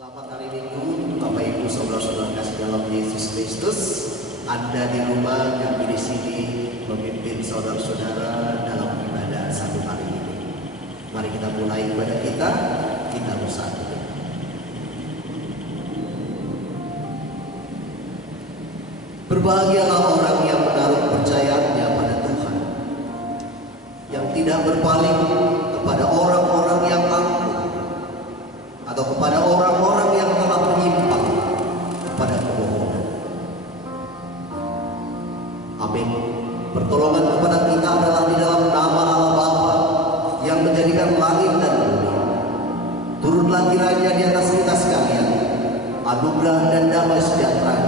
Selamat hari Minggu, Bapak Ibu, saudara-saudara kasih dalam Yesus Kristus. Anda di rumah, kami di sini memimpin saudara-saudara dalam ibadah satu hari ini. Mari kita mulai ibadah kita bersatu. Berbahagialah orang yang menaruh percayaannya pada Tuhan, yang tidak berpaling kepada orang-orang yang angkuh, atau kepada orang-orang yang telah menyimpang kepada kebohongan. Amin. Pertolongan kepada kita adalah di dalam nama Allah Bapa yang menjadikan langit dan bumi. Turunlah kiranya di atas kita sekalian anugerah dan damai sejahtera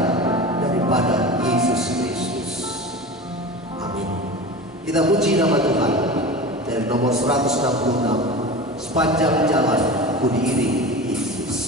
daripada Yesus Kristus. Amin. Kita puji nama Tuhan dari nomor 166, sepanjang jalan ku diiringi Yesus.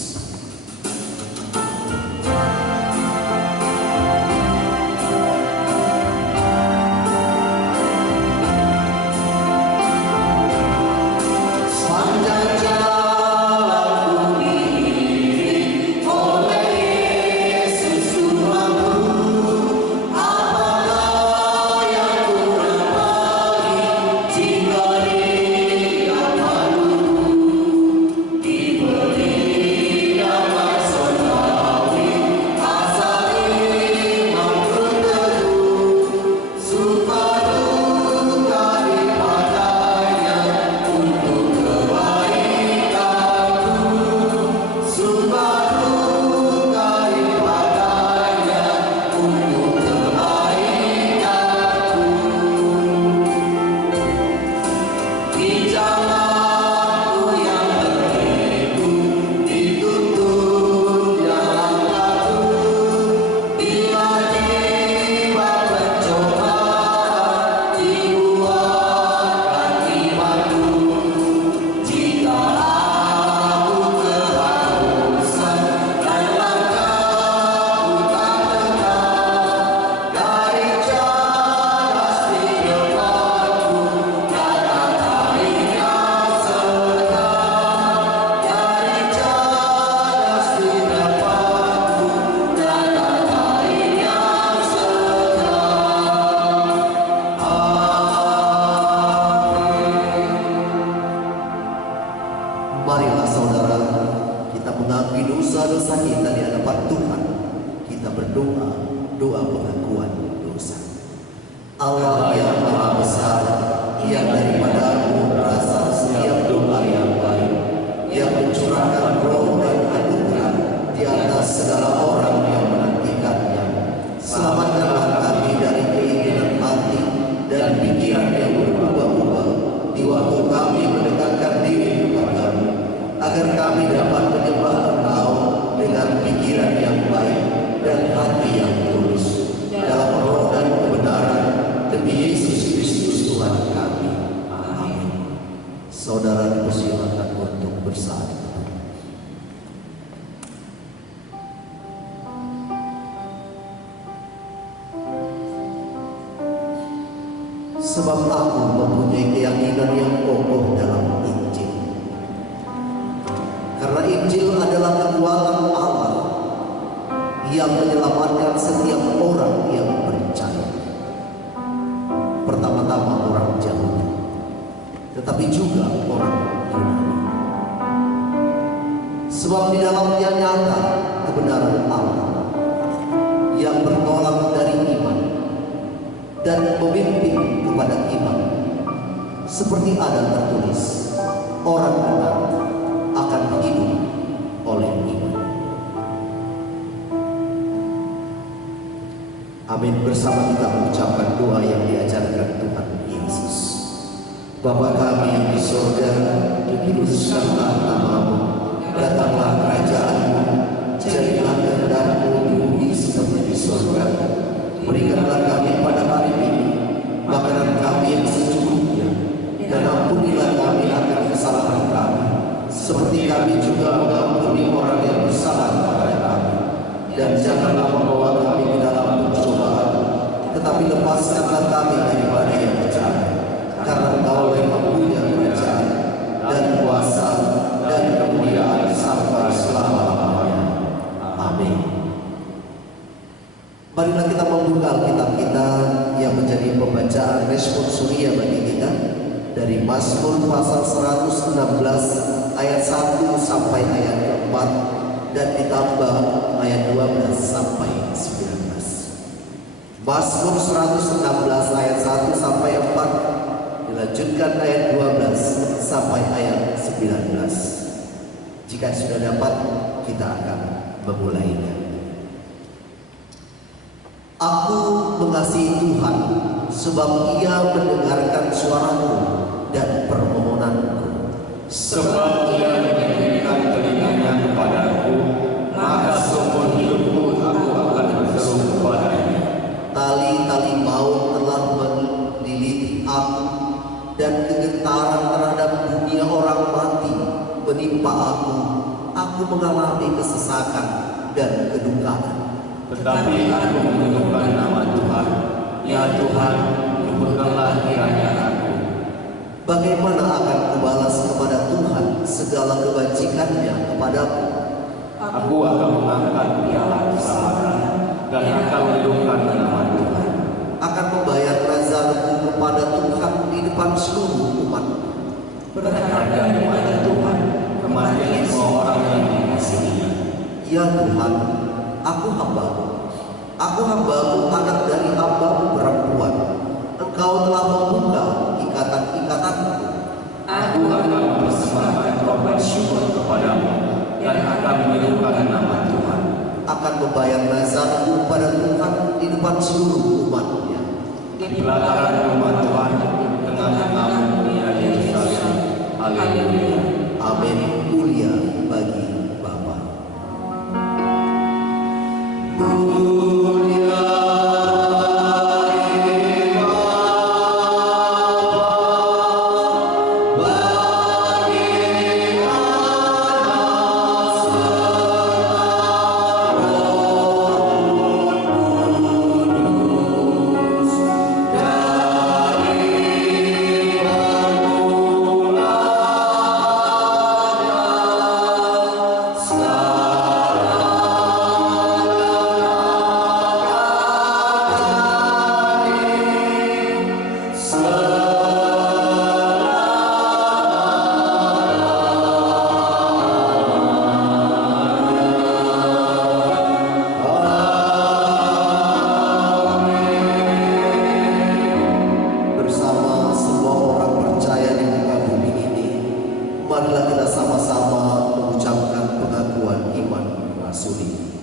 Marilah saudara, kita mengakui dosa-dosa kita di hadapan Tuhan. Kita berdoa, doa pengakuan dosa. Allah yang Maha Besar, yang daripada-Mu berasal setiap doa yang baik, yang mencurahkan roh dan anugerah di atas segala orang yang menantikannya. Selamatkanlah kami dari keinginan hati dan pikiran yang berubah-ubah di waktu kami mendekatkan diri kepada-Mu, agar kami dapat menyembah Engkau dengan pikiran yang baik dan hati yang tulus, dalam roh dan kebenaran, demi Yesus Kristus Tuhan kami. Amin. Saudara dipersilakan untuk bersatu. Sebab aku mempunyai keyakinan yang kokoh dalam Injil. Karena Injil adalah kekuatan Allah yang menyelamatkan setiap orang yang percaya. Pertama-tama orang Yahudi, tetapi juga orang Yunani. Sebab di dalamnya nyata kebenaran Allah yang bertolak dari iman dan memimpin kepada iman. Seperti ada tertulis, orang benar akan hidup oleh iman. Amin. Bersama kita mengucapkan doa yang diajarkan Tuhan Yesus. Bapa kami yang di surga, dikuduskanlah nama-Mu, datanglah kerajaan-Mu, jadilah kehendak-Mu di bumi seperti di surga. Berikanlah kami pada hari ini makanan kami yang secukupnya, dan ampunilah kami akan kesalahan kami, seperti kami juga mengampuni orang yang bersalah kepada kami. Dan janganlah membawa kami ke dalam pencobaan, tetapi lepaskanlah kami daripada yang jahat. Karena Engkau yang mempunyai kerajaan dan kuasa dan kemuliaan sampai selama-lamanya. Marilah kita membuka Alkitab kita yang menjadi pembacaan responsoria bagi kita dari Mazmur pasal 116 ayat 1 sampai ayat 4 dan ditambah ayat 12 sampai 19. Mazmur 116 ayat 1 sampai 4 dilanjutkan ayat 12 sampai ayat 19. Jika sudah dapat, kita akan memulainya. Aku mengasihi Tuhan sebab Ia mendengarkan suaraku dan permohonanku. Sebab Ia mengirimkan telinganya kepadaku, maka seumur hidupku aku akan berseru kepadanya. Tali-tali maut telah meliliti aku, dan kegentaran terhadap dunia orang mati menimpa aku. Aku mengalami kesesakan dan kedukaan. Tetapi aku mengeluhkan nama Tuhan. Ya Tuhan, luputkanlah kiranya aku. Bagaimana akan kubalas kepada Tuhan segala kebajikannya kepadaku? Aku akan mengangkat piala keselamatan dan akan mengeluhkan nama Tuhan. Akan membayar nazarku kepada Tuhan di depan seluruh umat. Berharga kepada Tuhan kematian semua orang yang dikasihinya. Ya Tuhan, aku hambamu, anak dari hambamu perempuan. Engkau telah membuka ikatan-ikatanku. Aku akan mempersembahkan korban syukur kepadamu dan akan menyerukan nama Tuhan. Akan membayar nazarku pada Tuhan di depan seluruh umatnya. Di pelataran rumah Tuhan tengah-tengah dunia Yerusalem. Haleluya. Amin. Mulia bagi Bapa.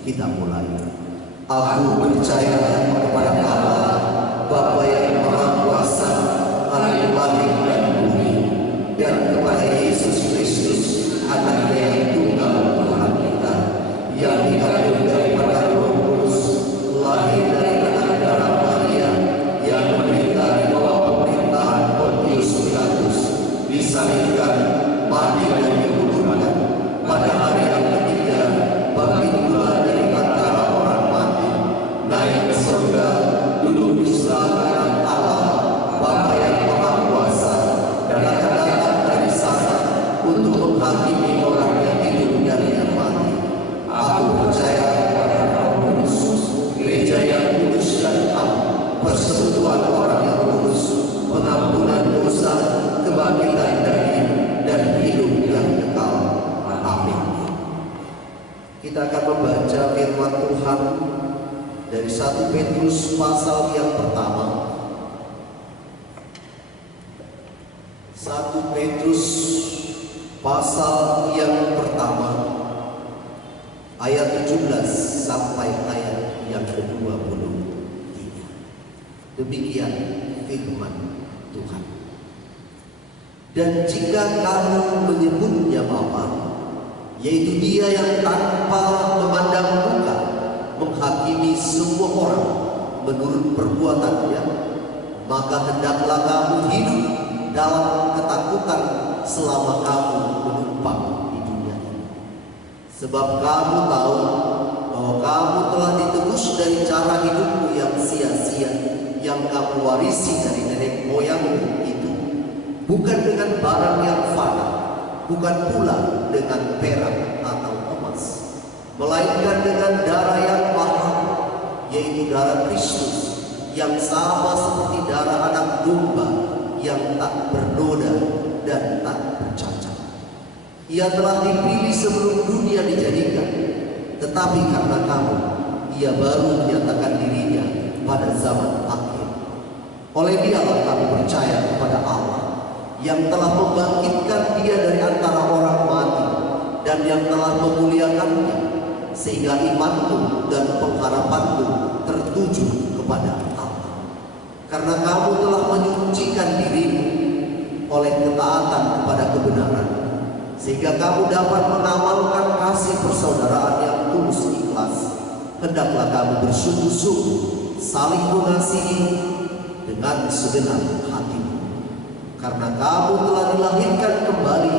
Kita mulai. Aku percaya kepada Allah, Bapa yang Maha Kuasa, Alam langit dan bumi, dan kepada Yesus Kristus, Anaknya yang tunggal Tuhan kita, yang dikandung daripada Roh Kudus, lahir dari anak darah Maria, yang menderita di bawah pemerintahan Pontius Pilatus, disalibkan, mati dan dikuburkan, pada hari yang ketiga bangkit pula dari antara orang mati, naik ke surga, duduk di sebelah kanan Allah, Bapa yang Maha Kuasa, dan akan datang dari sana untuk menghakimi orang yang hidup dan yang mati. Aku percaya kepada Roh Kudus, gereja yang kudus dan am, persekutuan orang yang kudus, pengampunan dosa, kebangkitan dari dan hidup yang kekal. Amin. Kita akan membaca firman Tuhan dari 1 Petrus pasal yang pertama. 1 Petrus pasal yang pertama ayat 17 sampai ayat yang ke-23. Demikian firman Tuhan. Dan jika kamu menyebutnya Bapa, yaitu Dia yang tanpa memandang muka menghakimi semua orang menurut perbuatannya, maka hendaklah kamu hidup dalam ketakutan selama kamu menumpang di dunia ini. Sebab kamu tahu bahwa kamu telah ditebus dari cara hidupmu yang sia-sia, yang kamu warisi dari nenek moyangmu itu, bukan dengan barang yang fana, bukan pula dengan perak atau emas, melainkan dengan darah yang mahal, yaitu darah Kristus yang sama seperti darah anak domba yang tak bernoda dan tak bercacat. Ia telah dipilih sebelum dunia dijadikan, tetapi karena kamu, ia baru menyatakan dirinya pada zaman akhir. Oleh Dialah kami percaya kepada Allah yang telah membangkitkan Dia dari antara orang mati dan yang telah memuliakannya, sehingga imanmu dan pengharapanmu tertuju kepada Allah. Karena kamu telah menyucikan dirimu oleh ketaatan kepada kebenaran, sehingga kamu dapat mengamalkan kasih persaudaraan yang tulus ikhlas. Hendaklah kamu bersungguh-sungguh saling mengasihi dengan segenap hatimu, karena kamu telah dilahirkan kembali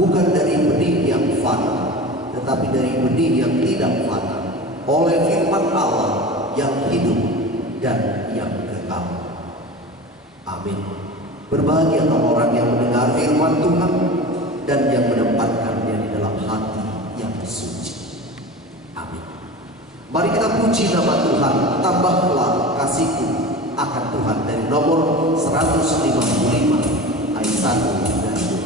bukan dari benih yang fana, tetapi dari benih yang tidak fana, oleh firman Allah yang hidup dan yang kekal. Amin. Berbahagialah orang yang mendengar firman Tuhan dan yang menempatkannya di dalam hati yang suci. Amin. Mari kita puji nama Tuhan. Tambahlah kasihku akan Tuhan, dari nomor 155 ayat 1 dan 2.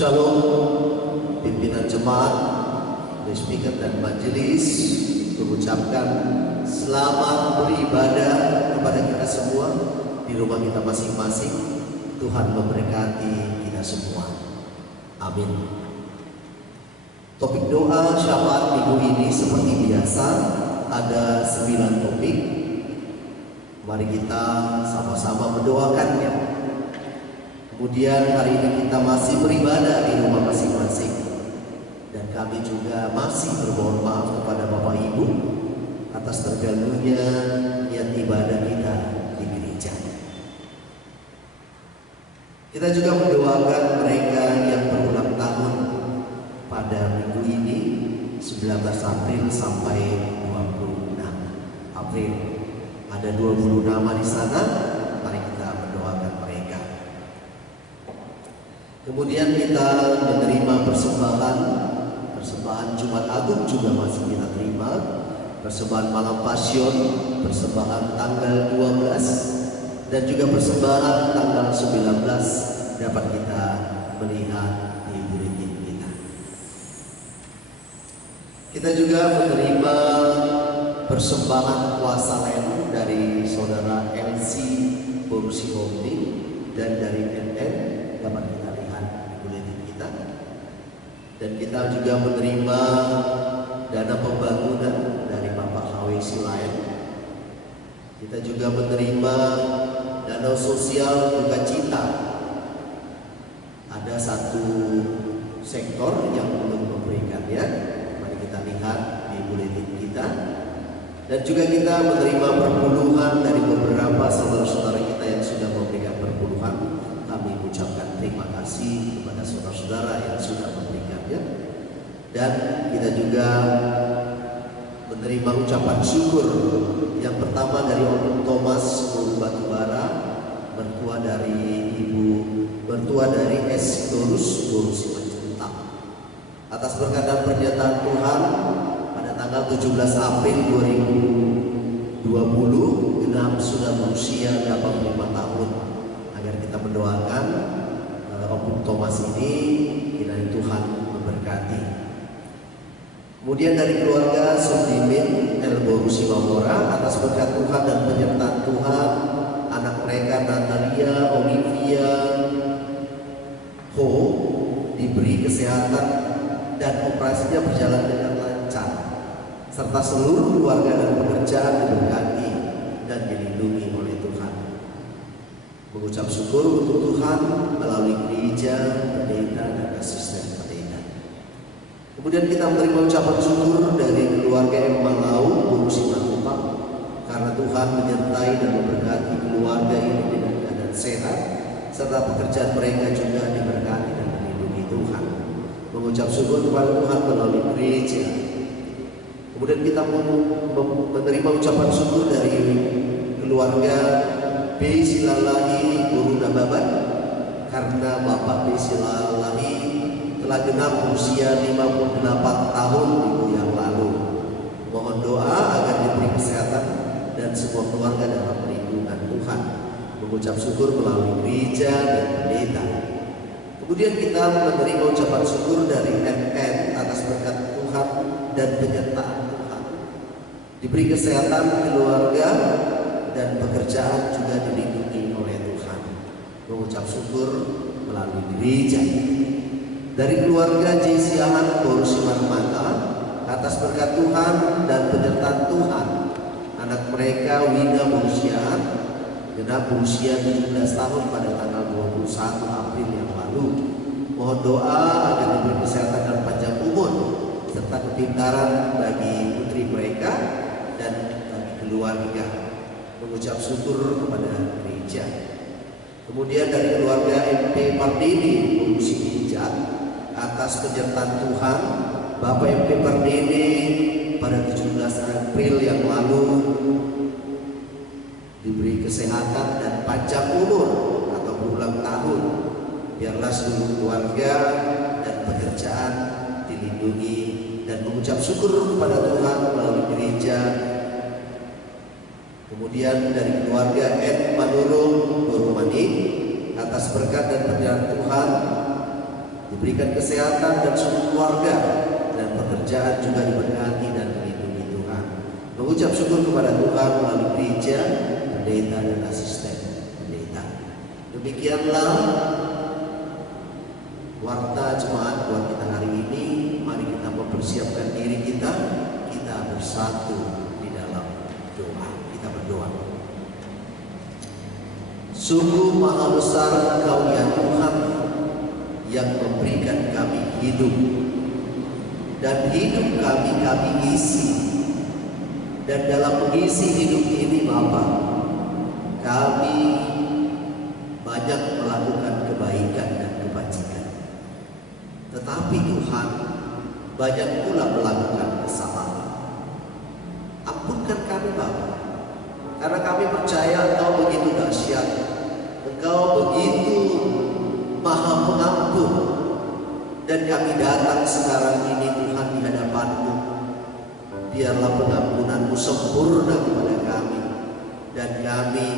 Shalom pimpinan jemaat, speaker dan majelis, mengucapkan selamat beribadah kepada kita semua di rumah kita masing-masing. Tuhan memberkati kita semua. Amin. Topik doa syafaat minggu ini seperti biasa ada 9 topik. Mari kita sama-sama mendoakannya. Kemudian hari ini kita masih beribadah di rumah masing-masing, dan kami juga masih bermohon maaf kepada Bapak Ibu atas terganggunya niat ibadah kita di gereja. Kita juga mendoakan mereka yang berulang tahun pada minggu ini 19 April sampai 26 April. Ada 20 nama di sana. Mari kita mendoakan mereka. Kemudian kita menerima persembahan Jumat Agung juga masih kita terima, persembahan malam Passion, persembahan tanggal 12, dan juga persembahan tanggal 19 dapat kita melihat di buletin kita. Kita juga menerima persembahan kuasa lain dari saudara LC Borusi Holding dan dari NN, dapat kita lihat di buletin kita. Dan kita juga menerima dana pembangunan dari Bapak HW Silayan. Kita juga menerima dana sosial duka cita. Ada satu sektor yang belum memberikannya. Mari kita lihat di buletin kita. Dan juga kita menerima perpuluhan dari beberapa saudara-saudara kita yang sudah memberikan perpuluhan. Kami ucapkan terima kasih kepada saudara-saudara yang sudah memberikannya. Dan kita juga menerima ucapan syukur yang pertama dari Om Thomas Guru Batubara, mertua dari S. Dorus Guru Simanjuntak, atas berkat dan pernyataan Tuhan pada tanggal 17 April 2020 genap sudah berusia 85 tahun. Agar kita mendoakan Om Thomas ini kiranya Tuhan memberkati. Kemudian dari keluarga Sudimin El Borusi Mamora, atas berkat Tuhan dan penyertaan Tuhan, anak mereka Natalia Olivia Ho diberi kesehatan dan operasinya berjalan dengan lancar, serta seluruh keluarga dan pekerjaan diberkati dan dilindungi oleh Tuhan. Mengucap syukur untuk Tuhan melalui gereja, pendeta, dan asisten pendeta. Kemudian kita menerima ucapan syukur dari keluarga Emmalau Guru Simanjuntak, karena Tuhan menyertai dan memberkati keluarga ini dengan keadaan sehat, serta pekerjaan mereka juga diberkati dan dilindungi Tuhan. Mengucap syukur kepada Tuhan melalui gereja. Kemudian kita menerima ucapan syukur dari keluarga B. Silalahi Guru Nababan, karena Bapak B. Silalahi telah genap usia 58 tahun minggu yang lalu. Mohon doa agar diberi kesehatan dan semua keluarga dalam perlindungan Tuhan. Mengucap syukur melalui gereja dan pendeta. Kemudian kita menerima ucapan syukur dari NN atas berkat Tuhan dan penyertaan Tuhan. Diberi kesehatan keluarga dan pekerjaan juga dilindungi oleh Tuhan. Mengucap syukur melalui gereja. Dari keluarga Jesiahan Borusi Marmata, atas berkat Tuhan dan penyertaan Tuhan, anak mereka Wina Borusiahan genap berusia 17 tahun pada tanggal 21 April yang lalu. Mohon doa agar diberi kesehatan dan panjang umur, serta kepintaran bagi putri mereka dan bagi keluarga. Mengucap syukur kepada gereja. Kemudian dari keluarga MP Pardini Borusi Hijat, atas penyertaan Tuhan, Bapak MP Pardini pada 17 April yang lalu diberi kesehatan dan panjang umur atau berulang tahun. Biarlah seluruh keluarga dan pekerjaan dilindungi, dan mengucap syukur kepada Tuhan melalui gereja. Kemudian dari keluarga N. Manurung Guru Manik, atas berkat dan pernyataan Tuhan diberikan kesehatan dan seluruh keluarga dan pekerjaan juga diberkati dan dilindungi Tuhan. Mengucap syukur kepada Tuhan melalui gereja, pendeta, dan asisten pendeta. Demikianlah warta jemaat buat kita hari ini. Mari kita mempersiapkan diri kita bersatu di dalam doa. Kita berdoa. Sungguh maha besar Engkau ya Tuhan, yang memberikan kami hidup, dan hidup kami isi. Dan dalam mengisi hidup ini Bapa, kami banyak melakukan kebaikan dan kebajikan. Tetapi Tuhan, banyak pula melakukan kesalahan. Ampunkan kami Bapa, karena kami percaya Engkau begitu dahsyat, Engkau begitu Maha Pengampun, dan kami datang sekarang ini Tuhan di hadapan-Mu. Biarlah pengampunan-Mu sempurna kepada kami, dan kami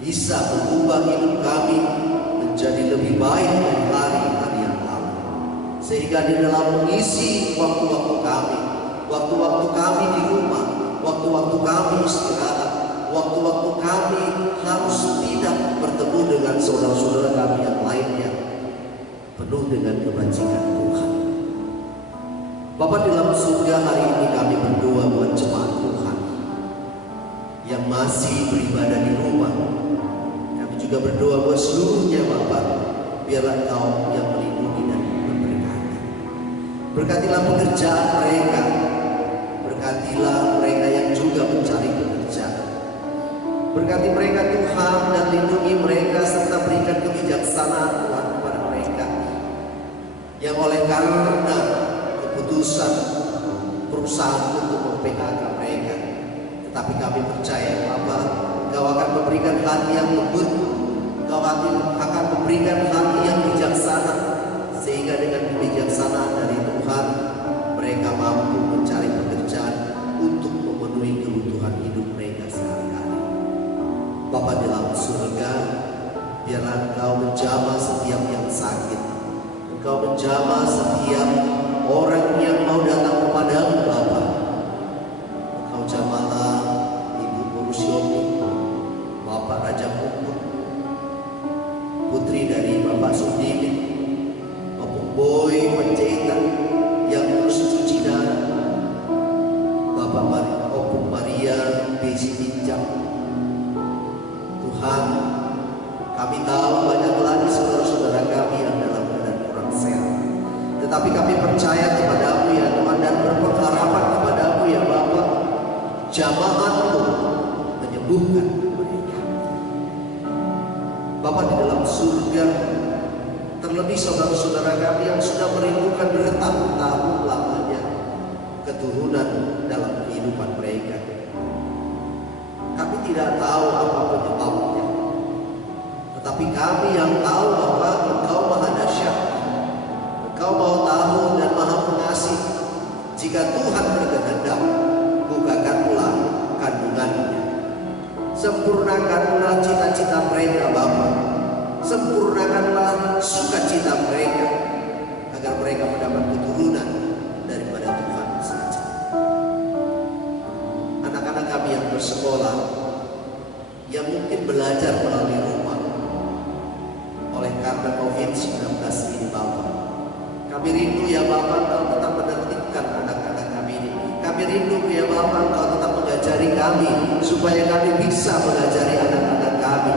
bisa mengubah hidup kami menjadi lebih baik dari hari-hari yang lalu. Sehingga di dalam mengisi waktu-waktu kami di rumah, waktu-waktu kami istirahat, waktu-waktu kami harus tidak bertemu dengan saudara-saudara kami yang lainnya, penuh dengan kebajikan Tuhan. Bapa di dalam surga, hari ini kami berdoa buat jemaat Tuhan yang masih beribadah di rumah. Kami juga berdoa buat seluruhnya Bapa, biarlah Engkau yang melindungi dan memberkati. Berkatilah pekerjaan mereka, berkatilah mereka yang juga Berkati mereka Tuhan dan lindungi mereka serta berikan kebijaksanaan Tuhan kepada mereka yang oleh karena keputusan perusahaan untuk mem-PHK mereka. Tetapi kami percaya Bapa, Engkau akan memberikan hati yang lembut, Engkau akan memberikan hati yang bijaksana, sehingga dengan kebijaksanaan dari Tuhan mereka mampu mencari pekerjaan untuk memenuhi kebutuhan hidup mereka sehari-hari. Bapa di dalam surga, biarlah Engkau menjamah setiap yang sakit, Engkau menjamah setiap orang yang mau datang kepadamu Bapa. Engkau jamahlah Ibu Purusyomi, Bapak Raja Punggung, putri dari Bapak Sudimin, Bapak Boy Panjaitan yang terus cuci darah, Bapak Opung Maria Besi Pinjam. Tuhan, kami tahu banyak lagi saudara-saudara kami yang dalam keadaan kurang sehat, tetapi kami percaya kepadamu ya Tuhan dan berpengharapan kepadamu ya Bapa, jamaah-Mu menyembuhkan mereka. Bapa di dalam surga, terlebih saudara-saudara kami yang sudah merindukan bertahun-tahun lamanya keturunan dalam kehidupan mereka. Kami tidak tahu apa penyebabnya, tetapi kami yang tahu bahwa Engkau Maha Dahsyat, Engkau Maha Tahu dan Maha Pengasih. Jika Tuhan berkehendak, bukakanlah kandungannya, sempurnakanlah cita-cita mereka Bapa, sempurnakanlah sukacita mereka, agar mereka mendapat keturunan daripada Tuhan saja. Anak-anak kami yang bersekolah, yang mungkin belajar melalui rumah oleh karena COVID-19 ini Bapa, kami rindu ya Bapa, Engkau tetap menertibkan anak-anak kami ini. Kami rindu ya Bapa, Engkau tetap mengajari kami, supaya kami bisa mengajari anak-anak kami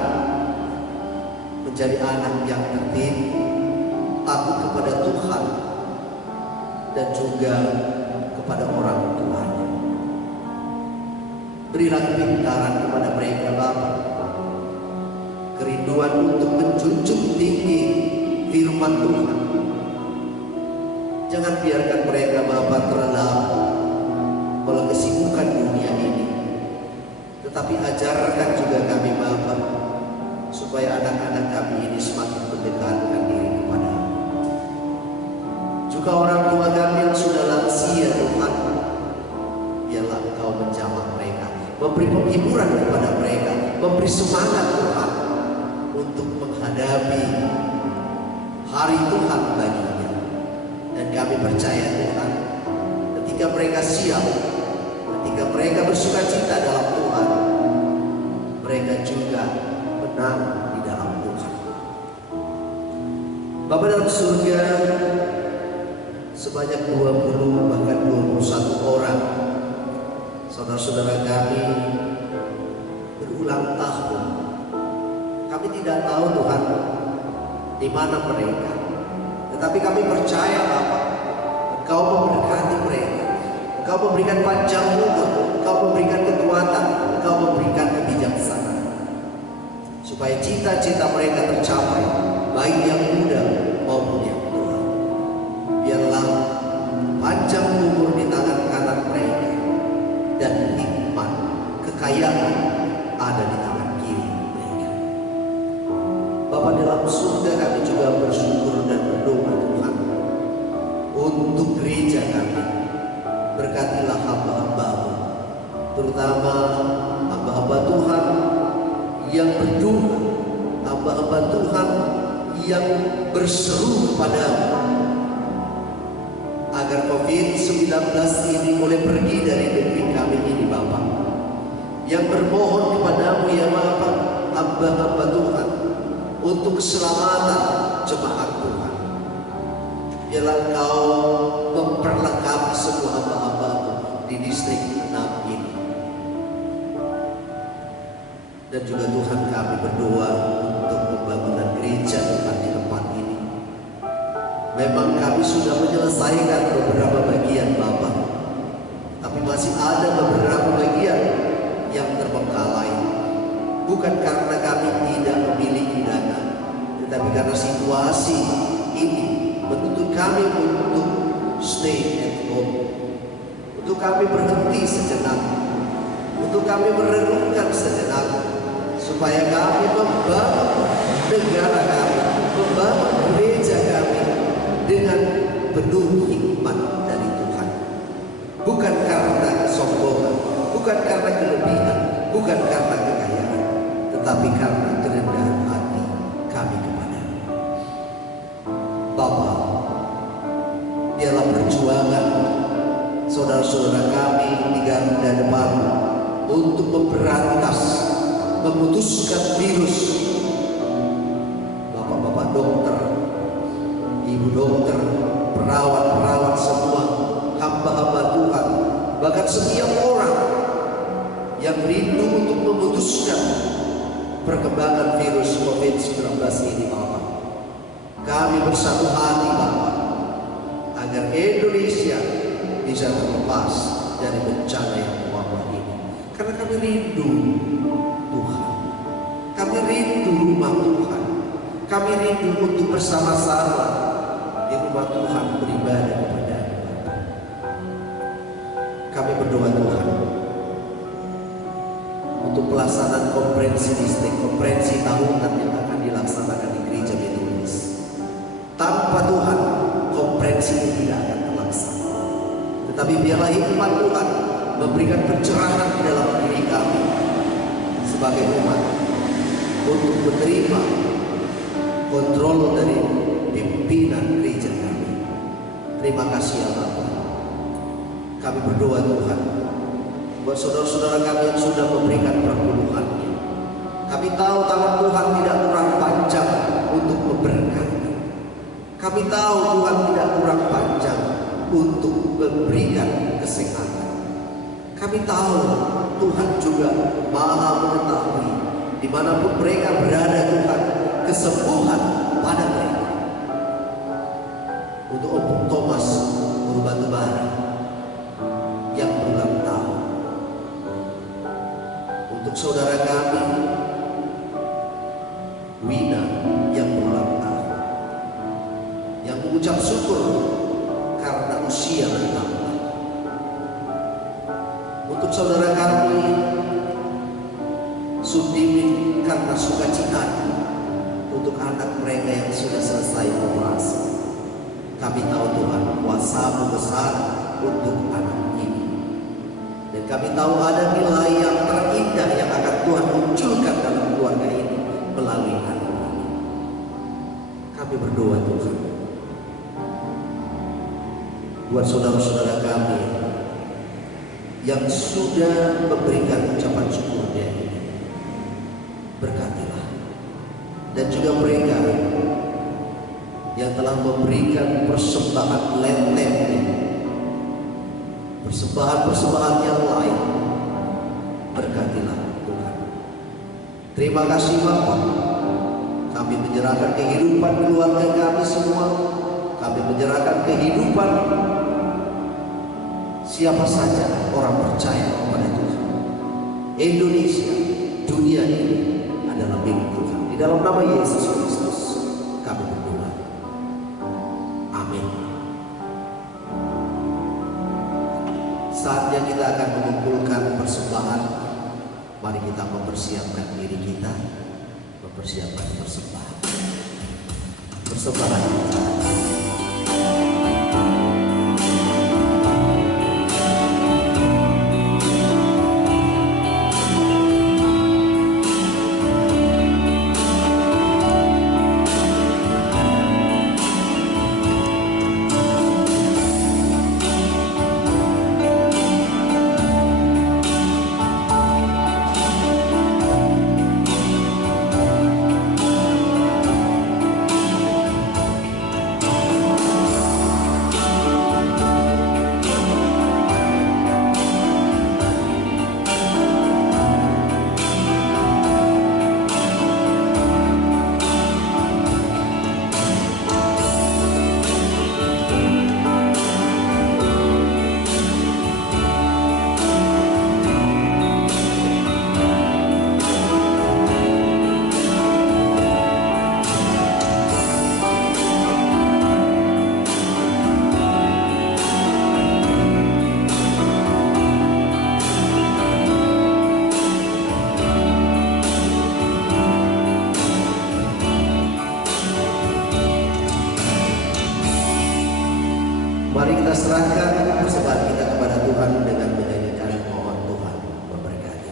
menjadi anak yang tertib, takut kepada Tuhan, dan juga kepada orang tuanya. Berilah kepintaran kepada mereka Bapa, kerinduan untuk menjunjung tinggi firman Tuhan. Jangan biarkan mereka Bapa terlelap oleh kesibukan dunia ini, tetapi ajarkan juga kami Bapa, supaya anak-anak kami ini semakin mendekatkan diri kepada-Mu. Juga orang tua kami yang sudah lansia Tuhan, biarlah Engkau menjamah mereka, memberi penghiburan kepada mereka, memberi semangat Tuhan untuk menghadapi hari Tuhan baginya. Dan kami percaya Tuhan, ketika mereka siap, ketika mereka bersukacita dalam Tuhan, mereka juga menang di dalam Tuhan. Bapa dalam surga, sebanyak 20 bahkan 21 orang saudara-saudara kami berulang tahun. Kami tidak tahu Tuhan di mana mereka, tetapi kami percaya Bapa, Engkau memberkati mereka, Engkau memberikan panjang umur, Engkau memberikan kekuatan, Engkau memberikan kebijaksanaan, supaya cita-cita mereka tercapai, baik yang muda maupun yang tua. Biarlah panjang umur di tangan kanan mereka, dan hikmat, kekayaan ada di tangan kiri mereka. Bapa dalam surga, kami juga bersyukur dan berdoa Tuhan untuk gereja kami. Berkatilah hamba-hamba-Mu, terutama hamba-hamba Tuhan yang berdoa, hamba-hamba Tuhan yang berseru kepada-Mu, agar COVID-19 ini boleh pergi dari negeri kami ini Bapa. Yang bermohon kepada-Mu ya Bapa, hamba-hamba Tuhan, untuk keselamatan jemaat Tuhan. Biarlah Engkau memperlengkapi semua hamba-hamba-Mu di distrik 6 ini. Dan juga Tuhan, kami berdoa untuk pembangunan gereja Tuhan di tempat ini. Memang kami sudah menyelesaikan beberapa bagian Bapa, tapi masih ada beberapa bagian yang terbengkalai. bukan karena kami tidak memiliki dana, tetapi karena situasi ini menuntut kami untuk stay at home, untuk kami berhenti sejenak, untuk kami merenungkan sejenak, supaya kami membangun negara kami, membangun gereja kami dengan penuh hikmat dari Tuhan. Bukan karena kesombongan, bukan karena kelebihan, bukan karena kekayaan, tetapi karena kerendahan hati kami kepada Bapa. Biarlah perjuangan saudara-saudara kami di garda depan untuk memberantas, memutuskan virus. Bapak-bapak dokter, ibu dokter, perawat-perawat semua, hamba-hamba Tuhan, bahkan setiap orang yang rindu untuk memutuskan perkembangan virus COVID-19 ini, Bapak. Kami bersatu hati, Bapak, agar Indonesia bisa terlepas dari bencana yang wabah ini. Karena kami rindu Tuhan, kami rindu rumah Tuhan, kami rindu untuk bersama-sama di rumah Tuhan beribadah kepada Bapa. Kami berdoa Tuhan untuk pelaksanaan konferensi distrik, konferensi tahunan yang akan dilaksanakan di Gereja Metodis. Tanpa Tuhan, konferensi ini tidak akan terlaksana. Tetapi biarlah hikmat Tuhan memberikan pencerahan di dalam diri kami sebagai umat untuk menerima kontrol dari pimpinan gereja kami. Terima kasih ya Bapa. Kami berdoa Tuhan buat saudara-saudara kami yang sudah memberikan perpuluhannya. Kami tahu tangan Tuhan tidak kurang panjang untuk memberkati. Kami tahu Tuhan tidak kurang panjang untuk memberikan kesehatan. Kami tahu Tuhan juga Maha mengetahui dimanapun mereka berada, Tuhan, kesembuhan pada mereka. Untuk Om Thomas Purbatubara yang berulang tahun, untuk saudara kami Wina yang berulang tahun, yang mengucap syukur karena usia bertambah. Untuk saudara kami Sudimin karena sukacita untuk anak mereka yang sudah selesai operasi. Kami tahu Tuhan kuasa-Mu besar untuk anak ini, dan kami tahu ada nilai yang terindah yang akan Tuhan munculkan dalam keluarga ini melalui anak ini. Kami berdoa Tuhan buat saudara-saudara kami yang sudah memberikan ucapan syukurnya ini. Berkatilah, dan juga mereka yang telah memberikan persembahan lain-lain, persembahan yang lain. Berkatilah Tuhan. Terima kasih Bapa. Kami menyerahkan kehidupan keluarga kami semua. Kami menyerahkan kehidupan siapa saja orang percaya kepada Tuhan. Indonesia, dunia ini adalah milik Tuhan. Di dalam nama Yesus Kristus kami berdoa. Amin. Saatnya kita akan mengumpulkan persembahan. Mari kita mempersiapkan diri kita, mempersiapkan persembahan. Persembahan kita. serahkan persembahan kita kepada Tuhan dengan menyanyikan mohon Tuhan memberkati.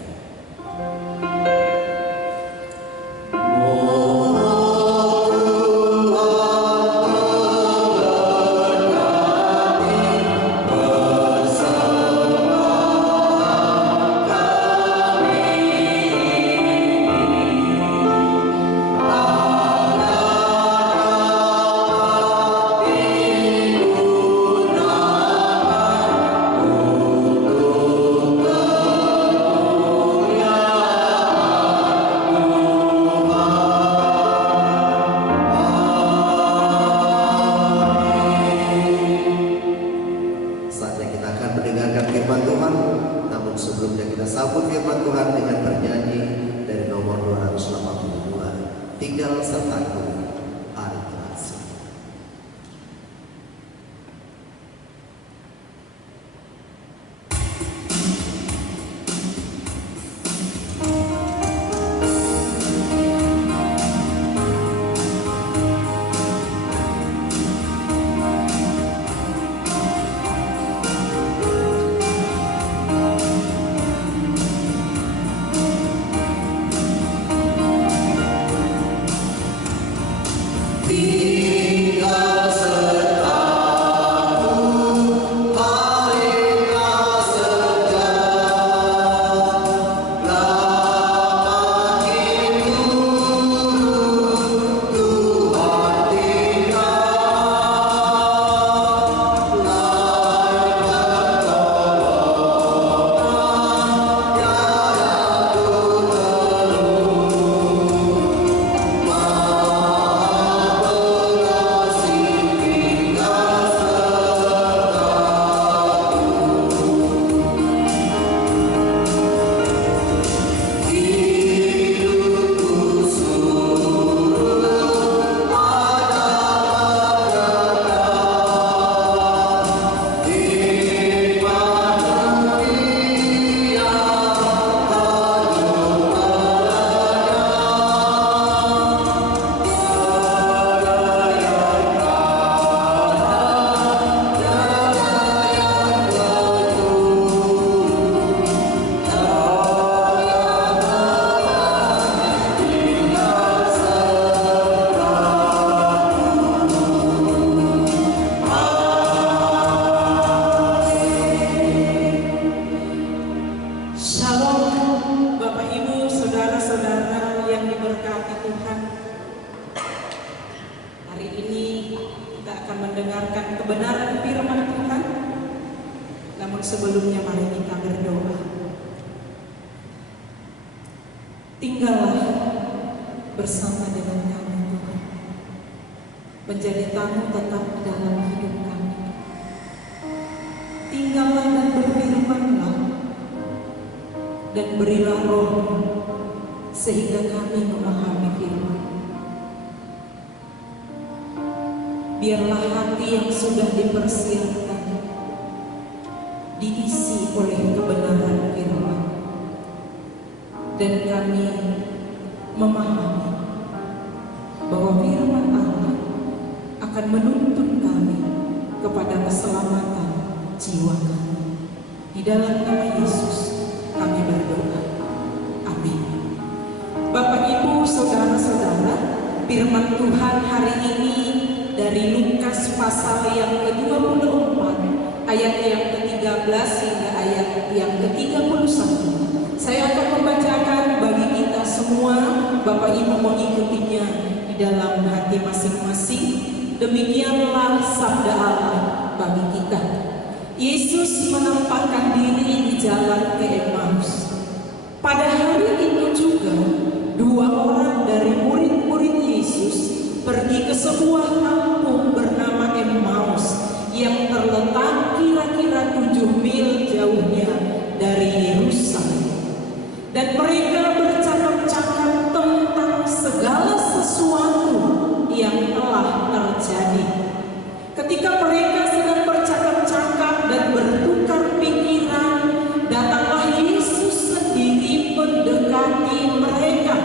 Saatnya kita akan mendengarkan firman Tuhan. Namun sebelumnya kita sambut firman Tuhan dengan bernyanyi dari nomor 282, Tinggal Sertaku Hari Kasih. Shalom Bapak Ibu, saudara-saudara yang diberkati Tuhan. Hari ini kita akan mendengarkan kebenaran firman Tuhan. Namun sebelumnya mari kita berdoa. Tinggallah bersama dengan kami Tuhan. Menjadi tamu tetap dalam hidup kami. Tinggallah dan berfirmanlah, dan berilah roh sehingga kami memahami firman. Biarlah hati yang sudah dipersiapkan diisi oleh kebenaran firman, dan kami memahami bahwa firman Allah akan menuntun kami kepada keselamatan jiwa kami. Di dalam nama Yesus kami berdoa. Amin. Bapak Ibu, saudara-saudara, firman Tuhan hari ini dari Lukas pasal yang ke-24 ayat yang ke-13 hingga ayat yang ke-31. Saya akan membacakan bagi kita semua. Bapak Ibu mengikutinya di dalam hati masing-masing. Demikianlah sabda Allah bagi kita. Yesus menempatkan diri di jalan ke Emmaus. Pada hari itu juga, 2 orang dari murid-murid Yesus pergi ke sebuah kampung bernama Emmaus yang terletak kira-kira 7 mil jauhnya dari Yerusalem. Dan mereka bercakap-cakap tentang segala sesuatu yang telah terjadi. Ketika mereka sedang bercakap-cakap dan bertukar pikiran, datanglah Yesus sendiri mendekati mereka,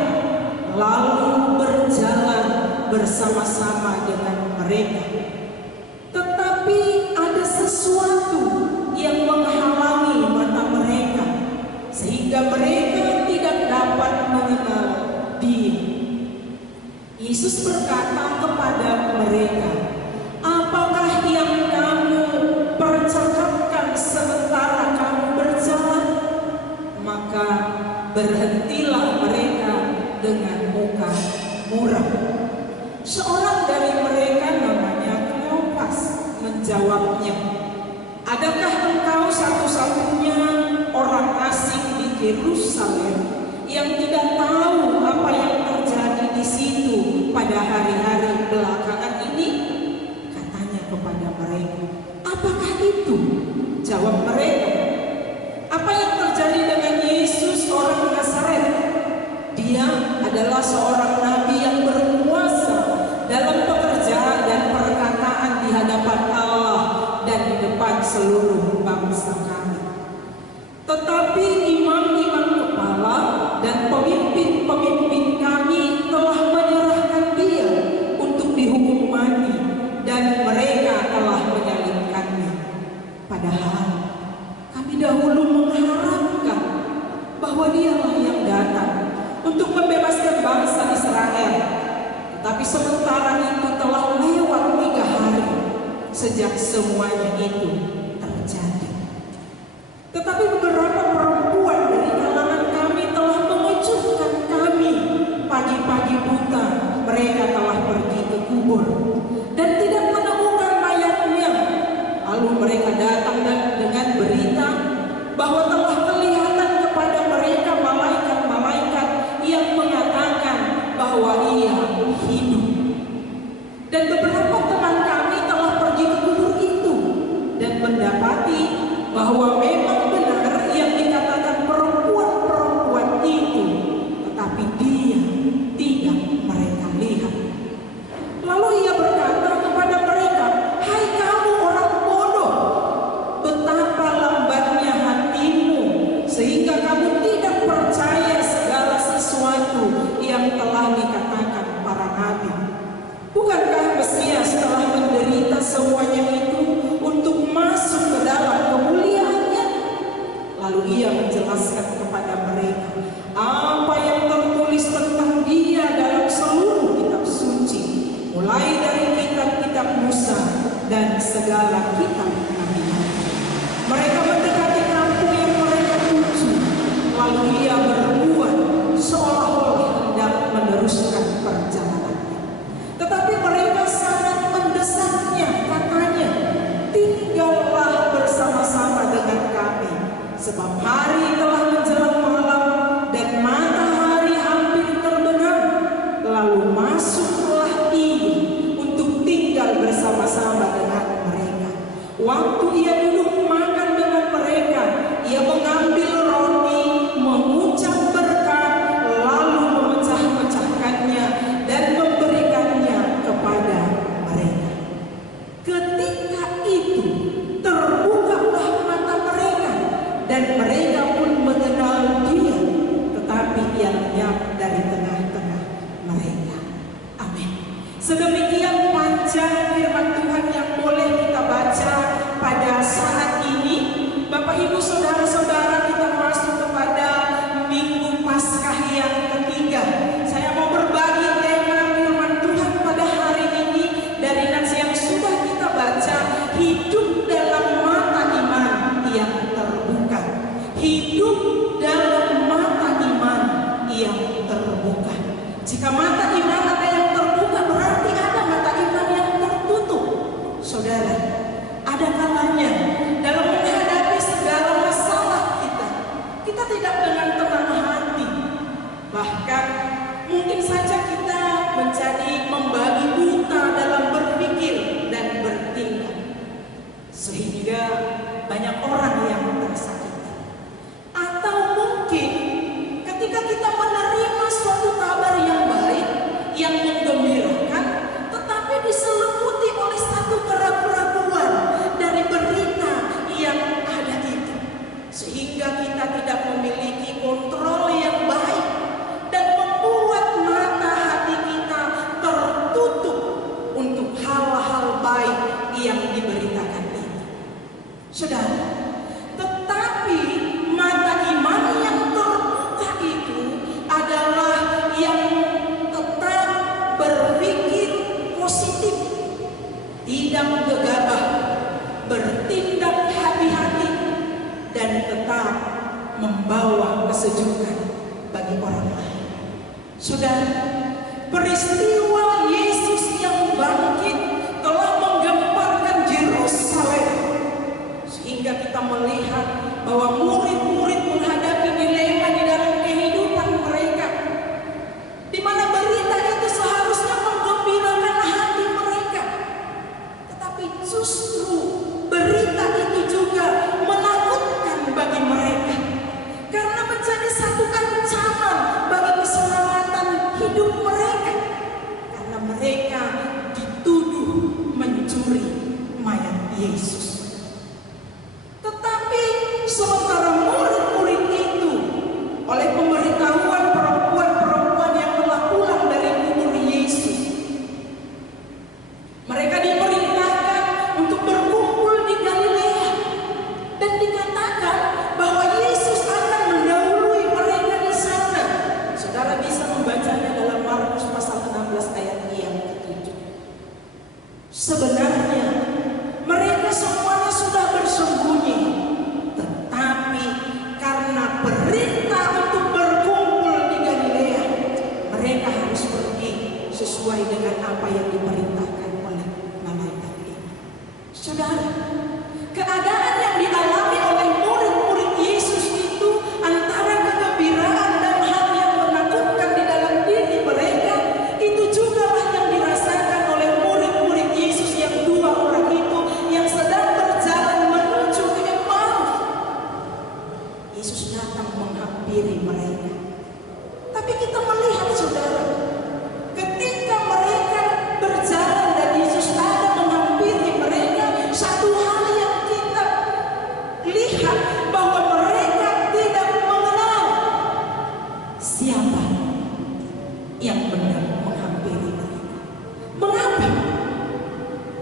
lalu berjalan bersama-sama dengan mereka. Tetapi ada sesuatu Yesus berkata kepada mereka, apakah yang kamu percakapkan sementara kamu berjalan? Maka berhentilah mereka dengan muka muram. Seorang dari mereka namanya Kleopas menjawabnya, adakah engkau satu-satunya orang asing di Yerusalem yang tidak tahu apa yang terjadi di situ pada hari-hari belakangan ini? Katanya kepada mereka, apakah itu? Jawab mereka, apa yang terjadi dengan Yesus orang Nazaret? Dia adalah seorang nabi yang berkuasa dalam pekerjaan dan perkataan di hadapan Allah dan di depan seluruh bangsa kami. Tetapi imam-imam kepala dan pemimpin-pemimpin kami telah menyerahkan dia untuk dihukum mati, dan mereka telah menyalibkannya. Padahal kami dahulu mengharapkan bahwa dialah yang datang untuk membebaskan bangsa Israel. Tetapi sementara itu telah lewat 3 hari sejak semuanya itu terjadi. Tetapi beberapa perempuan dari kalangan kami telah mengejutkan kami. Pagi-pagi buta mereka telah pergi ke kubur dan tidak menemukan mayatnya. Lalu mereka datang dengan berita bahwa telah kelihatan kepada mereka malaikat-malaikat yang mengatakan bahwa ia hidup. Dan beberapa teman kami telah pergi ke kubur itu dan mendapati bahwa memang benar yang dikatakan perempuan-perempuan itu, tetapi dia tidak mereka lihat. Lalu ia berkata kepada mereka, hai kamu orang bodoh, betapa lambatnya hatimu sehingga kamu tidak percaya segala sesuatu yang telah dikatakan para nabi. Bukankah Mesias telah menderita semuanya itu untuk masuk ke dalam kemuliaannya? Lalu ia menjelaskan kepada mereka apa yang tertulis tentang dia dalam seluruh kitab suci, mulai dari kitab-kitab Musa dan segala kitab nabi. Mereka mendekati kampung yang mereka tuju, lalu ia berbuat seolah-olah hendak meneruskan perjalanannya. Tetapi mereka sangat mendesaknya, katanya, tinggallah bersama-sama dengan kami, sebab hari telah menjelang malam dan matahari hampir terbenam. Lalu masuklah ia untuk tinggal bersama-sama dengan mereka. Waktu ia duduk makan dengan mereka, ia mengambil roti, mengucap berkat, lalu memecah-mecahkannya dan memberikannya kepada mereka. Ketika itu terbukalah mata mereka dan mereka pun mengenal dia, tetapi ia lenyap dari tengah-tengah mereka. Amin. Sedemikian panjang firman Tuhan yang boleh kita baca pada saat ini. Bapak Ibu Saudara-saudara, kita masuk kepada Minggu Paskah yang ketiga. Saya mau berbagi tema firman Tuhan pada hari ini dari nats yang sudah kita baca, hidup dalam mata iman yang terbuka. Hidup dalam mata iman yang terbuka. Jika mata iman ada yang terbuka, berarti ada mata iman yang tertutup. Saudara, ada kalanya dalam menghadapi segala masalah kita tidak dengan tenang hati. Bahkan mungkin saja kita menjadi membabi buta dalam berpikir dan bertindak, sehingga banyak orang yang tersakiti. Atau mungkin ketika kita menerima suatu kabar yang baik, yang menggembirakan, tetapi diselimuti oleh satu keraguan dari berita yang ada itu, sehingga kita tidak memiliki kontrol yang baik dan membuat mata hati kita tertutup untuk hal-hal baik yang diberitakan itu. Saudara, tetapi mata iman yang terbuka itu adalah yang tetap membawa kesejukan bagi orang lain. Saudara, peristiwa Yesus yang bangkit telah menggemparkan Yerusalem, sehingga kita melihat bahwa murid-murid menghadapi dilema di dalam kehidupan mereka, di mana berita itu seharusnya menggembirakan hati mereka, tetapi justru berita itu juga menakutkan bagi mereka, karena menjadi satu ancaman bagi keselamatan hidup mereka, karena mereka dituduh mencuri mayat Yesus. Tetapi sementara murid-murid itu oleh pemberitahuan perempuan-perempuan yang telah pulang dari kubur Yesus, mereka diperintahkan untuk berkumpul di Galilea, dan dikatakan bahwa Yesus akan mendahului mereka di sana. Saudara bisa membacanya dalam Markus pasal 16 ayat yang ke-7. Sebenarnya mereka semuanya sudah bersembunyi, tetapi karena perintah untuk berkumpul di Galilea, mereka harus pergi sesuai dengan apa yang diperintahkan oleh malaikat ini. Saudara, keadaan yang dialami oleh murid-murid Yesus itu antara kegembiraan dan hal yang menakutkan di dalam diri mereka, itu juga yang dirasakan oleh murid-murid Yesus yang dua orang itu yang sedang berjalan menuju ke Emmaus. Yesus datang menghampiri mereka. Tapi kita melihat, saudara, ketika mereka berjalan dan Yesus ada menghampiri mereka, satu hal yang kita lihat bahwa mereka tidak mengenal siapa yang benar menghampiri mereka. Mengapa?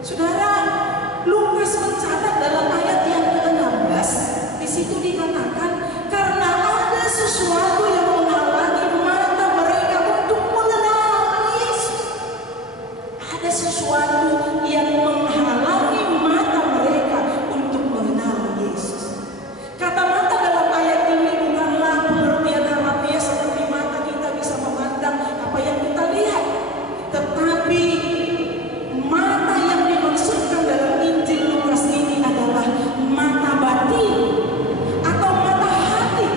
Saudara, Lukas mencatat dalam ayat yang ke-16, di situ dikatakan karena ada sesuatu yang menghalangi mata mereka untuk mengenal Yesus. Ada sesuatu yang menghalangi mata mereka untuk mengenal Yesus. Kata mata dalam ayat ini bukanlah pengertian harfiah seperti mata kita bisa memandang apa yang kita lihat, tetapi mata yang dimaksudkan dalam Injil Lukas ini adalah mata batin atau mata hati,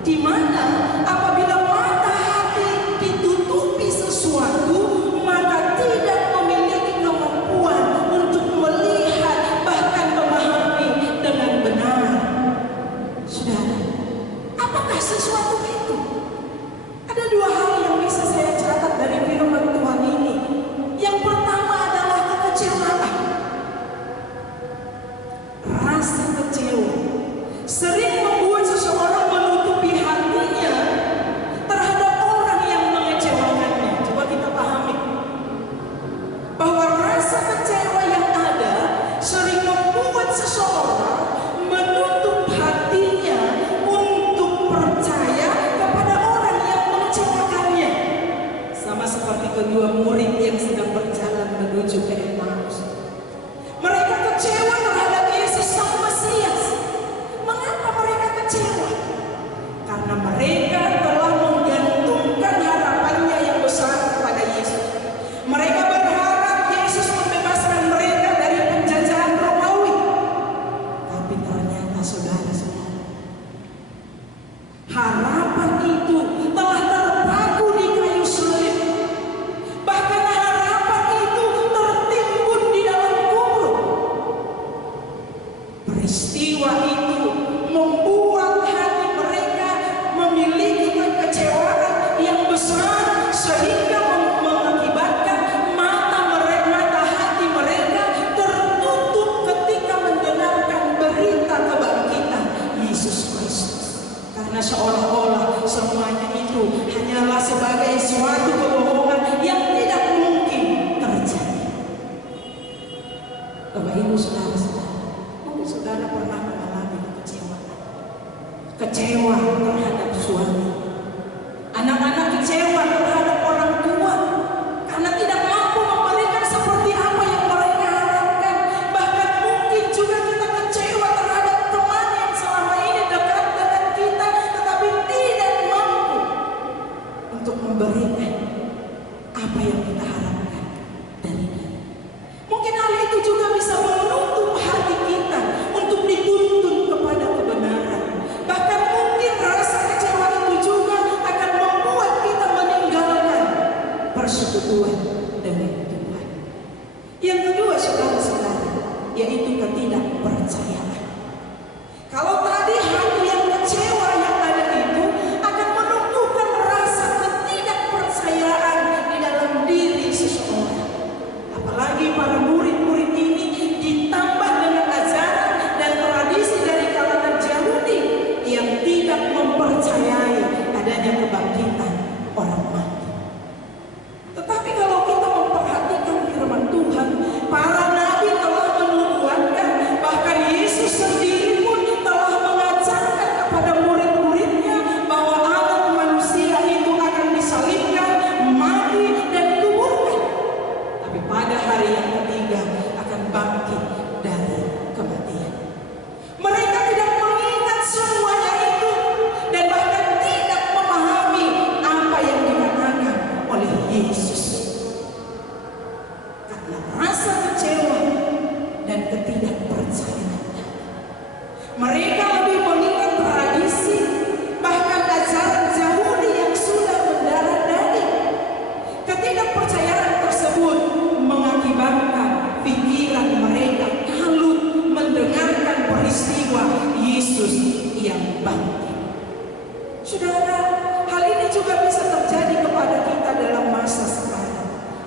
di mana apabila mata hati ditutupi sesuatu, maka tidak memiliki kemampuan untuk melihat bahkan memahami dengan benar. Saudara, apakah sesuatu itu? Ada dua hal yang bisa saya catat dari firman Tuhan ini. Yang pertama adalah kekecewaan. Rasa kecewa sering membuat seseorang menutupi hatinya terhadap orang yang mengecewakannya. Coba kita pahami bahwa rasa kecewa yang ada sering membuat seseorang menutup hatinya untuk percaya kepada orang yang mengecewakannya. Sama seperti kedua murid yang sedang berjalan menuju ke Emmaus. Mereka kecewa terhadap Yesus Sang Mesias. Mengapa mereka kecewa? Karena mereka telah menggantungkan harapannya yang besar kepada Yesus. Mereka berharap Yesus membebaskan mereka dari penjajahan Romawi. Tapi ternyata saudara-saudara, harapan itu telah terpaku di kayu salib. Bahkan harapan itu tertimbun di dalam kubur. Peristiwa itu membuat hati mereka memiliki kekecewaan yang besar, sehingga mengakibatkan mata hati mereka tertutup ketika mendengarkan berita kebangkitan Yesus Kristus. Karena seolah-olah semuanya itu hanyalah sebagai suatu kebohongan yang tidak mungkin terjadi. Bapak Ibu saudara-saudara, mungkin saudara pernah mengalami kekecewaan. Kecewa terhadap suami. Anak-anak kecewa terhadap orang tua karena tidak mampu memberikan seperti apa yang mereka harapkan. Bahkan mungkin juga kita kecewa terhadap teman yang selama ini dekat dengan kita.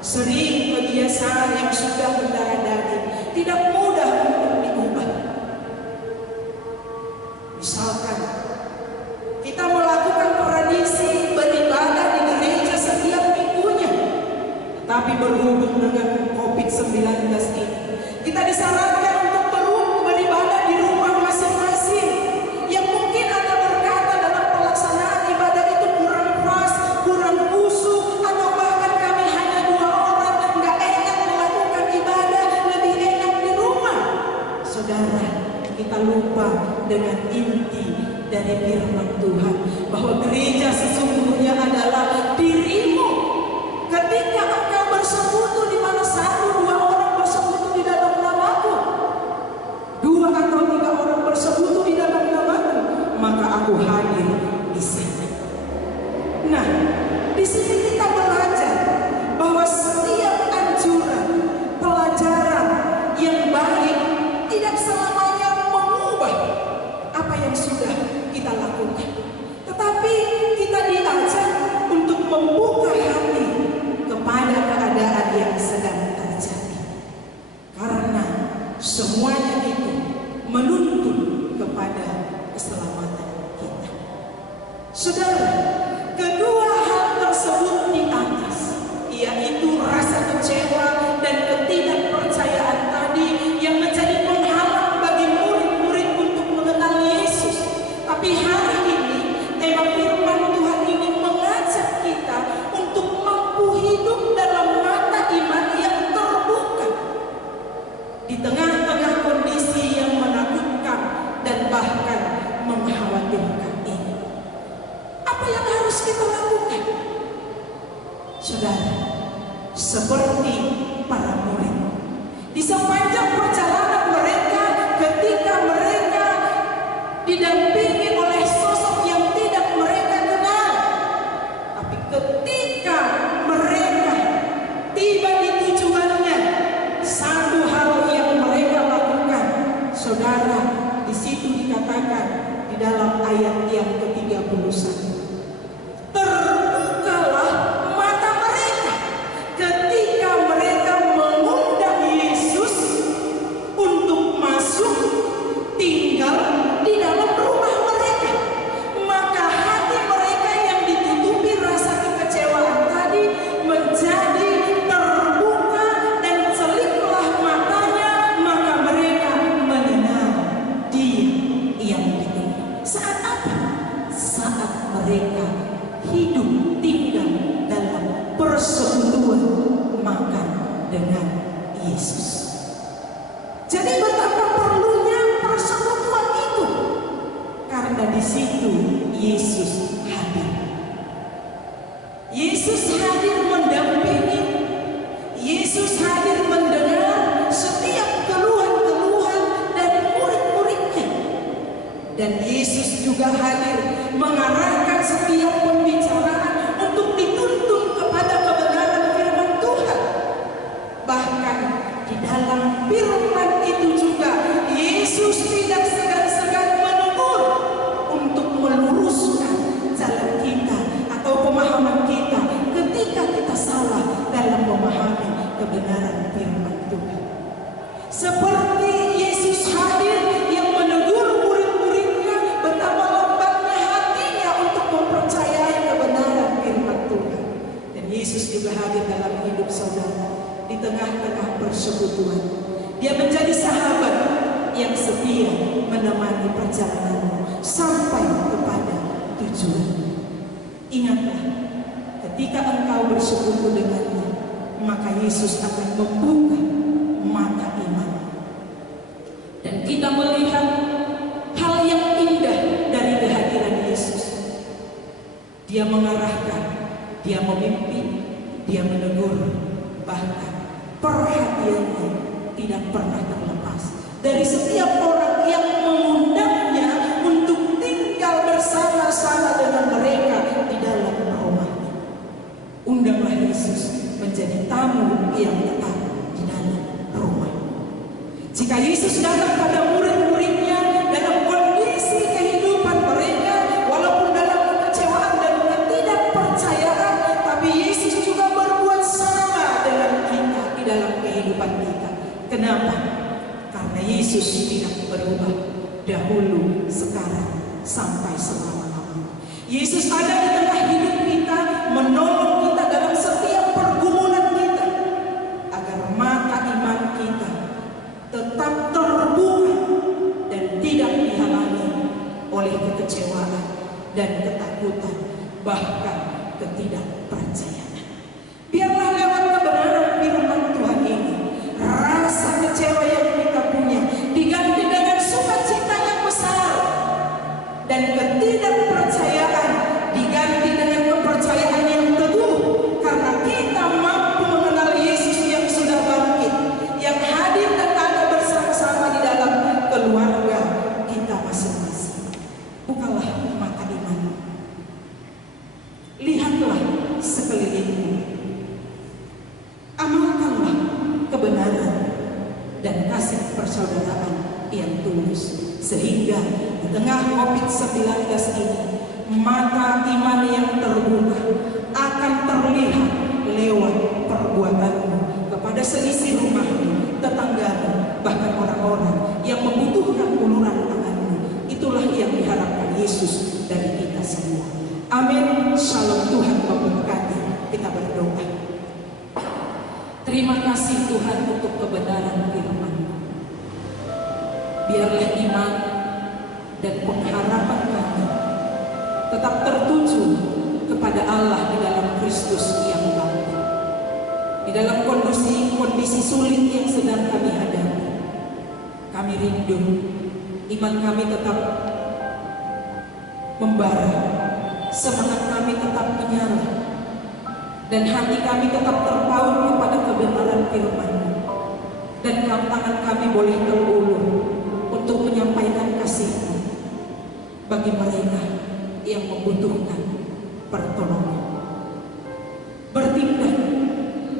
Sering kebiasaan yang sudah mendarah daging tidak mudah untuk diubah. Misalkan kita melakukan tradisi beribadah di gereja setiap minggunya, tapi berhubung dengan COVID-19 ini, kita disarankan untuk beribadah di rumah masing-masing. Yang mungkin Anda berkata dalam pelaksanaan ibadah itu kurang pas, kurang khusyuk, atau bahkan kami hanya 2 orang, nggak enak melakukan ibadah, lebih enak di rumah. Saudara, kita lupa dengan inti dari firman Tuhan bahwa gereja sesungguhnya adalah dirimu. Ketika engkau bersekutu di mana 1-2 orang bersekutu di dalam namaku, 2 atau 3 orang bersekutu di dalam namaku, maka aku hadir di sana. Nah, di sini kita belajar bahwa setiap anjuran, pelajaran yang baik tidak selamanya mengubah apa yang sudah kita lakukan, tetapi kita diajak untuk membuka hati kepada keadaan yang sedang terjadi, karena semuanya itu menuntun kepada keselamatan kita. Saudara, kedua hal tersebut di atas, yaitu rasa kecewa dan ketidakpercayaan tadi yang menjadi penghalang bagi murid-murid untuk mengenal Yesus. Tapi hari ini tema firman Tuhan ini mengajak kita untuk mampu hidup dalam mata iman yang terbuka di tengah-tengah kondisi yang menakutkan dan bahkan mengkhawatirkan ini. Apa yang harus kita lakukan? Saudara, seperti para murid, di sepanjang perjalanan mereka, ketika mereka didampingi oleh sosok yang tidak mereka kenal, tapi ketika mereka tiba di tujuannya, satu hal yang mereka lakukan, saudara, di situ dikatakan di dalam ayat yang ke-31, terbukalah mata mereka ketika mereka mengundang Yesus untuk masuk tinggal di dalam rumah mereka. Maka hati mereka yang ditutupi rasa kekecewaan tadi menjadi terbuka dan seliplah matanya, maka mereka mengenal Dia yang ditunggu. Saat apa? Saat mereka hidup tinggal dalam persekutuan makan dengan Yesus. Jadi betapa perlunya persekutuan itu, karena di situ Yesus hadir. Yesus hadir mendampingi, Yesus hadir mendengar setiap keluhan-keluhan dari murid-muridnya, dan Yesus juga hadir mengarahkan setiap pembicaraan untuk dituntun kepada kebenaran firman Tuhan. Bahkan di dalam firman itu juga Yesus tidak segan-segan menegur untuk meluruskan jalan kita atau pemahaman kita ketika kita salah dalam memahami kebenaran firman Tuhan. Seperti Yesus hadir yang menegur murid-muridnya betapa lambatnya hatinya untuk mempercayai kebenaran firman Tuhan. Dan Yesus juga hadir dalam hidup saudara di tengah-tengah persekutuan. Dia menjadi sahabat yang setia menemani perjalananmu sampai kepada tujuan. Ingatlah, ketika engkau bersekutu dengannya, maka Yesus akan membuka mata iman. Dan kita melihat hal yang indah dari kehadiran Yesus. Dia mengarahkan, dia memimpin, dia menegur, bahkan perhatiannya tidak pernah terlepas dari setiap orang yang mengundangnya untuk tinggal bersama-sama dengan mereka di dalam rumahnya. Undanglah Yesus menjadi tamu yang tetap di dalam rumah. Jika Yesus datang pada murid-muridnya dalam kondisi kehidupan mereka, walaupun dalam kekecewaan dan ketidakpercayaan, tapi Yesus juga berbuat sama dengan sampai selama-lamanya. Yesus ada di tengah hidup kita, menolong kita dalam setiap pergumulan kita, agar mata iman kita tetap terbuka dan tidak dihalangi oleh kekecewaan dan ketakutan, bahkan ketidakpercayaan. Biarlah lewat kebenaran firman Tuhan ini, rasa kecewa yang kita punya diganti dengan sukacita yang besar, dan ketidakpercayaan diganti dengan kepercayaan yang teguh, karena kita mampu mengenal Yesus yang sudah bangkit, yang hadir dan ada bersama-sama di dalam keluarga kita masing-masing. Bukalah mata iman, lihatlah sekelilingmu, amalkanlah kebenaran dan kasih persaudaraan yang tulus, sehingga di tengah COVID-19 ini, mata iman yang terbuka akan terlihat lewat perbuatanmu kepada seisi rumahmu, tetanggamu, bahkan orang-orang yang membutuhkan uluran tanganmu. Itulah yang diharapkan Yesus dari kita semua. Amin. Shalom. Tuhan memberkati. Kita berdoa. Terima kasih Tuhan untuk kebenaran firman. Biarlah iman dan pengharapan kami tetap tertuju kepada Allah di dalam Kristus yang bangkit. Di dalam kondisi sulit yang sedang kami hadapi, kami rindu iman kami tetap membara, semangat kami tetap menyala, dan hati kami tetap terpaut kepada kebenaran firman-Mu, dan tangan kami boleh terulur untuk menyampaikan kasih-Mu bagi mereka yang membutuhkan pertolongan, bertindak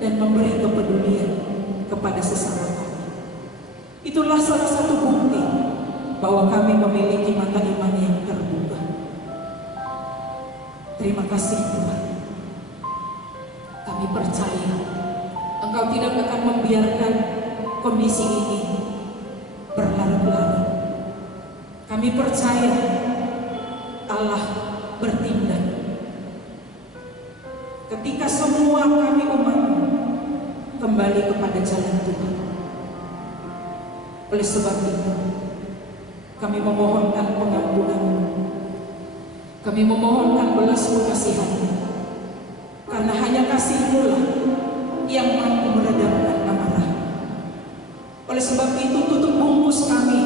dan memberi kepedulian kepada sesama kami. Itulah salah satu bukti bahwa kami memiliki mata iman yang terbuka. Terima kasih Tuhan. Kami percaya Engkau tidak akan membiarkan kondisi ini berlarut-larut. Kami percaya Allah bertindak ketika semua kami umat-Mu kembali kepada jalan Tuhan. Oleh sebab itu, kami memohonkan pengampunan-Mu, kami memohonkan belas kasihan-Mu, karena hanya kasih-Mu lah yang mampu meredamkan amarah. Oleh sebab itu, tutup bungkus kami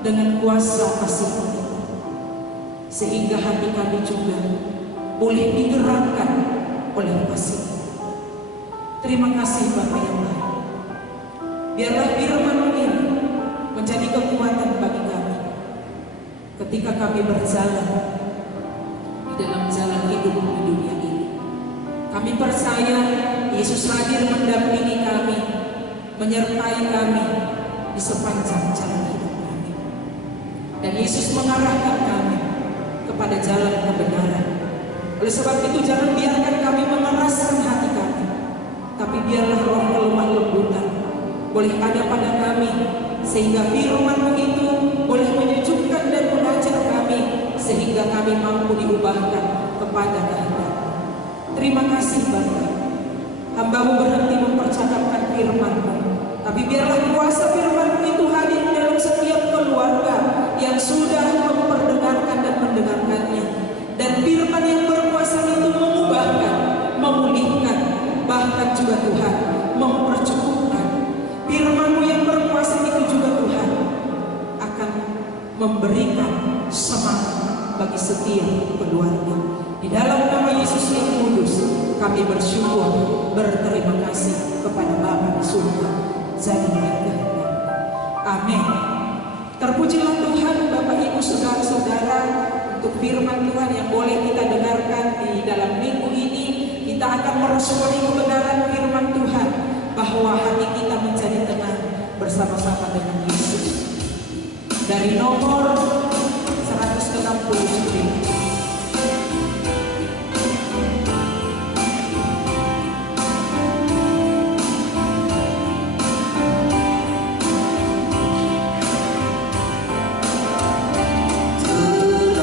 dengan kuasa kasih-Mu, sehingga hati kami juga boleh digerakkan oleh kasih. Terima kasih Bapa yang baik. Biarlah firman-Mu ini menjadi kekuatan bagi kami ketika kami berjalan di dalam jalan hidup di dunia ini. Kami percaya Yesus hadir mendampingi kami, menyertai kami di sepanjang jalan hidup kami, dan Yesus mengarahkan kami kepada jalan kebenaran. Oleh sebab itu, jangan biarkan kami mengeraskan hati kami, tapi biarlah roh kelemah lembutan boleh ada pada kami, sehingga firman-Mu itu boleh menyejukkan dan mengajar kami, sehingga kami mampu diubahkan kepada kehendak. Terima kasih Bapa. Hamba-Mu berhenti mempercakapkan firman-Mu, tapi biarlah kuasa firman-Mu itu hadir dalam setiap keluarga yang sudah memperdengarkan dan mendengarkannya. Dan firman yang berkuasa itu mengubahkan, memulihkan, bahkan juga Tuhan mempercukupkan. Firman-Mu yang berkuasa itu juga Tuhan akan memberikan semangat bagi setiap keluarga. Di dalam nama Yesus yang kudus, kami bersyukur, berterima kasih kepada Bapa di surga. Jadilah kehendak-Mu. Amin. Terpujilah Tuhan, Bapak Ibu Saudara-saudara, untuk firman Tuhan yang boleh kita dengarkan di dalam minggu ini. Kita akan meresponi kebenaran firman Tuhan, bahwa hati kita menjadi tenang bersama-sama dengan Yesus. Dari nomor 169. Tenang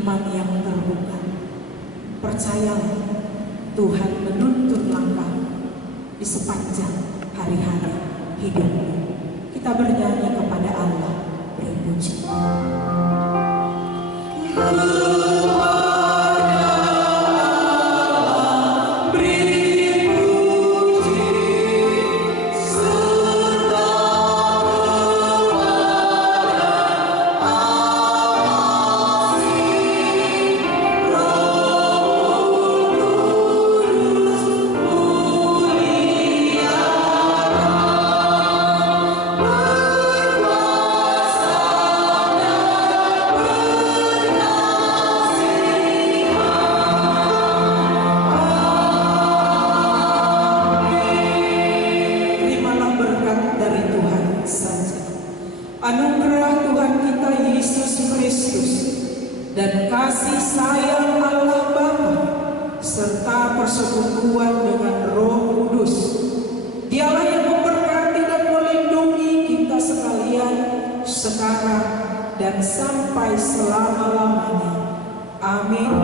iman yang terbuka. Percayalah, Tuhan menuntun langkah di sepanjang hari-hari hidupmu. Kita bernyanyi kepada Allah, beri puji. Anugerah Tuhan kita Yesus Kristus dan kasih sayang Allah Bapa serta persekutuan dengan Roh Kudus, Dialah yang memberkati dan melindungi kita sekalian sekarang dan sampai selama-lamanya. Amin.